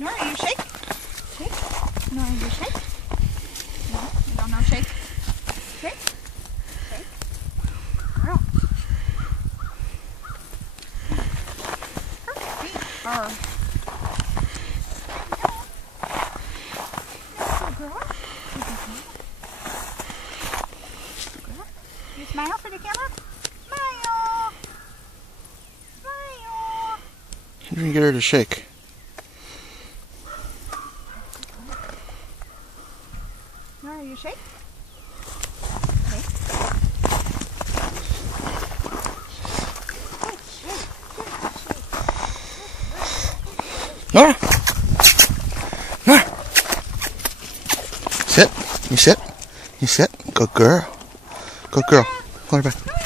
Nora, you shake? Shake? Nora, you shake? No, you don't know shake? Shake? Shake? Girl. Her feet are... Good girl. Good girl. You smile for the camera? Smile! Smile! You can get her to shake. Nora, you shake? Nora! Nora! Sit. You sit. You sit. Good girl. Good girl. Hold her back.